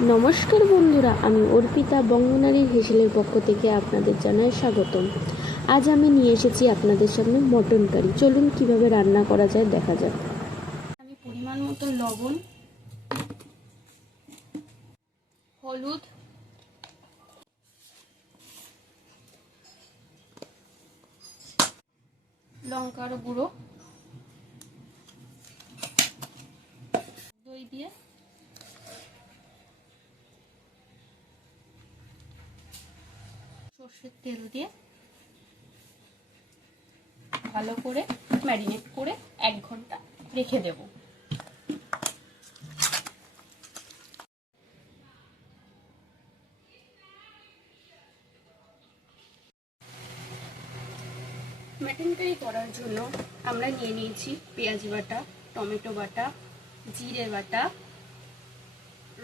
নমস্কার বন্ধুরা, আমি অর্পিতা বঙ্গনারীর হেসেলের পক্ষ থেকে আপনাদের জানাই স্বাগতম। আজ আমি নিয়ে এসেছি আপনাদের সামনে মটন কারি। চলুন কিভাবে রান্না করা যায় দেখা যাক। আমি পরিমাণ মতো লবণ, হলুদ, লঙ্কার গুঁড়ো, দই দিয়ে সর্ষের তেল দিয়ে ভালো করে ম্যারিনেট করে 1 ঘন্টা রেখে দেব। মটন কারি করার জন্য আমরা নিয়ে নিয়েছি পেঁয়াজ বাটা, টমেটো বাটা, জিরে বাটা,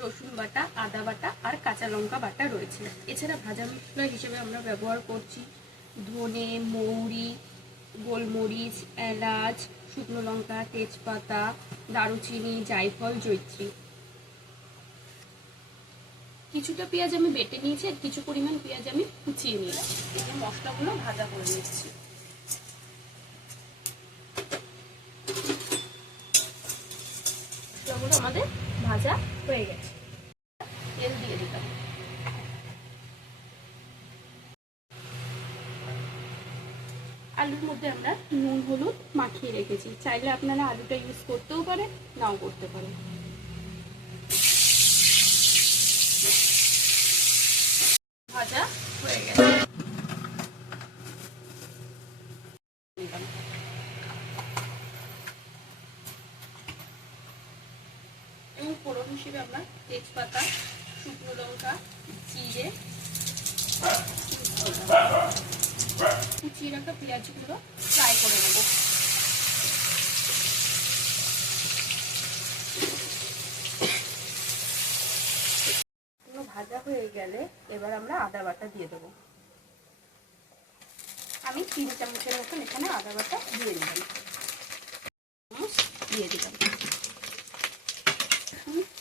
রসুন বাটা, আদা বাটা আর কাঁচা লঙ্কা বাটা রয়েছে। এছাড়া ভাজা মশলা হিসেবে আমরা ব্যবহার করছি ধনে, মৌরি, গোলমরিচ, এলাচ, শুকনো লঙ্কা, তেজপাতা, দারুচিনি, জায়ফল, জয়িত্রী। কিছুটা পেঁয়াজ আমি বেটে নিয়েছি আর কিছু পরিমাণ পেঁয়াজ আমি কুচিয়ে নিলাম। এই মশলাগুলো ভাজা করে নিচ্ছি। মশলাগুলো আমাদের ভাজা হয়ে গেছে। তেল দিয়ে দিলাম। আলুর মধ্যে আমরা নুন হলুদ মাখিয়ে রেখেছি। চাইলে আপনারা আলুটা ইউজ করতেও পারেন, নাও করতে পারেন। ভাজা হয়ে গেছে। এবং ফোড়ন হিসেবে আমরা তেজপাতা, শুকনো লঙ্কা, জিরে, কুচিয়ে রাখা পেঁয়াজগুলো ফ্রাই করে নেব। ভাজা হয়ে গেলে এবার আমরা আদা বাটা দিয়ে দেবো। আমি 3 চামচের মতন এখানে আদা বাটা দিয়ে দিলাম।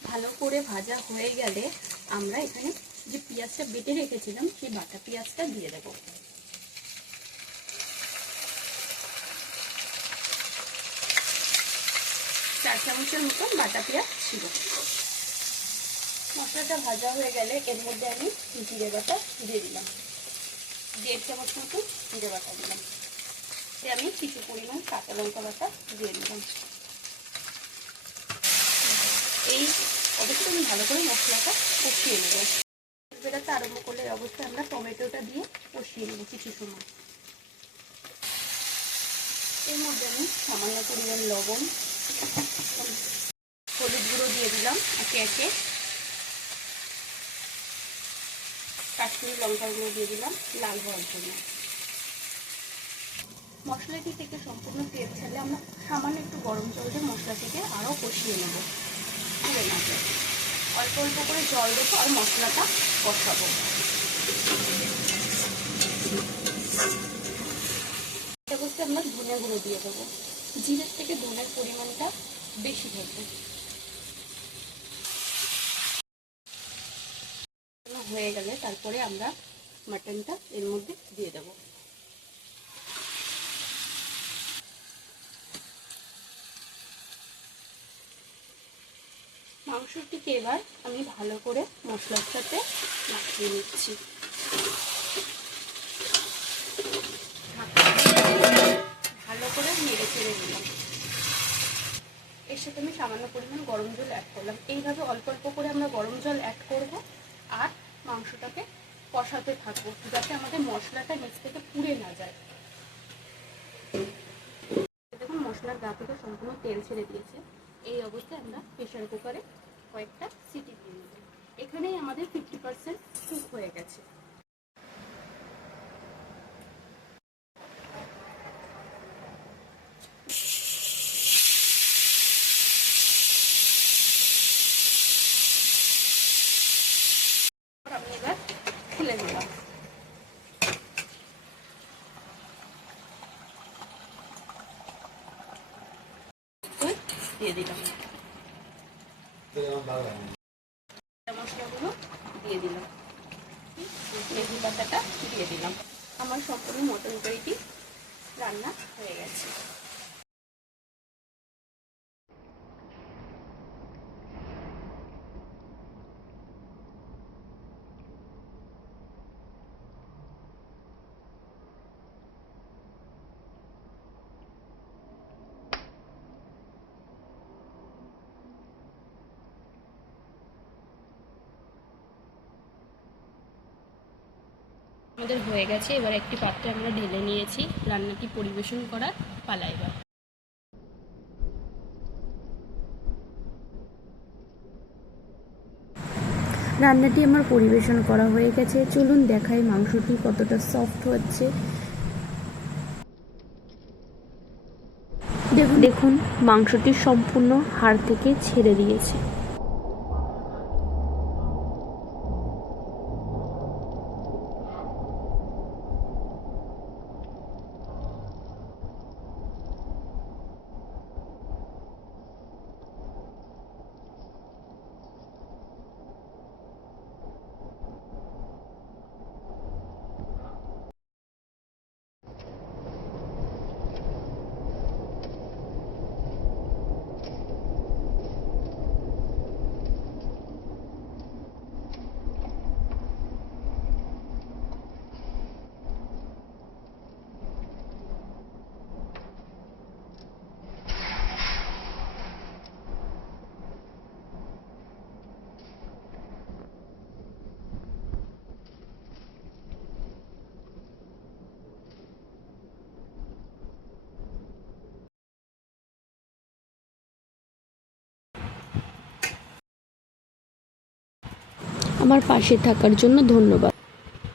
ভালো করে ভাজা হয়ে গেলে আমরা এখানে যে পেঁয়াজটা বেটে রেখেছিলাম সেই বাটা পেঁয়াজটা দিয়ে দেব। চার চামচের মতন বাটা পেঁয়াজ ছিল। মশলাটা ভাজা হয়ে গেলে এর মধ্যে আমি জিরে বাটা দিয়ে দিলাম। 1.5 চামচ মতো জিরে বাটা দিলাম। আমি কিছু পরিমাণ কাঁচা লঙ্কা বাটা দিয়ে দিলাম। এই অবশ্যই আমি ভালো করে মশলাটা কষিয়ে নেব। বেরাতে আরম্ভ করলে অবশ্যই আমরা টমেটোটা দিয়ে কষিয়ে নেব কিছু সময়। এর মধ্যে আমি সামান্য পরিমাণ লবণ, হলুদ গুঁড়ো দিয়ে দিলাম একে একে, কাশ্মীরি লঙ্কার গুঁড়ো দিয়ে দিলাম লাল হওয়ার জন্য। মশলাটি থেকে সম্পূর্ণ তেল ছাড়লে আমরা সামান্য একটু গরম জল দিয়ে মশলাটিকে আরও কষিয়ে নেব। পুড়ে না যায়, অল্প অল্প করে জল দেবো আর মশলাটা কষাবো। অবশ্যই আমরা ধনে গুঁড়ো দিয়ে দেবো। জিরের থেকে ধনের পরিমাণটা বেশি থাকবে। হয়ে গেলে তারপরে আমরা মাটনটা এর মধ্যে দিয়ে দেবো। মাংসটিকে এবার আমি ভালো করে মশলার সাথে মাখিয়ে নিচ্ছি। ভালো করে নেড়ে চেড়ে দিলাম। এর সাথে আমি সামান্য পরিমাণ গরম জল অ্যাড করলাম। এইভাবে অল্প অল্প করে আমরা গরম জল অ্যাড করব আর মাংসটাকে কষাতে থাকবো যাতে আমাদের মশলাটা নিচ থেকে পুড়ে না যায়। দেখুন মশলার গা থেকে সম্পূর্ণ তেল ছেড়ে দিয়েছে। এই অবস্থায় আমরা প্রেসার কুকারে কয়েকটা সিটি দিয়ে নেব। এখানেই আমাদের 50% কুক হয়ে গেছে। আমি এবার খুলে নিলাম। দিয়ে দিলাম মশলা দিয়ে দিলাম, মেথি পাতাটা দিয়ে দিলাম। আমার সম্পূর্ণ মটন কারিটি রান্না হয়ে গেছে। আমাদের হয়ে গেছে, এবার একটি পাত্রে আমরা ঢেলে নিয়েছি। রান্নাটি পরিবেশন করার পালা এবার। রান্নাটি আমার পরিবেশন করা হয়ে গেছে। চলুন দেখাই মাংসটি কতটা সফট হচ্ছে। দেখুন মাংসটি সম্পূর্ণ হাড় থেকে ছেড়ে দিয়েছে। আমার পাশে থাকার জন্য ধন্যবাদ।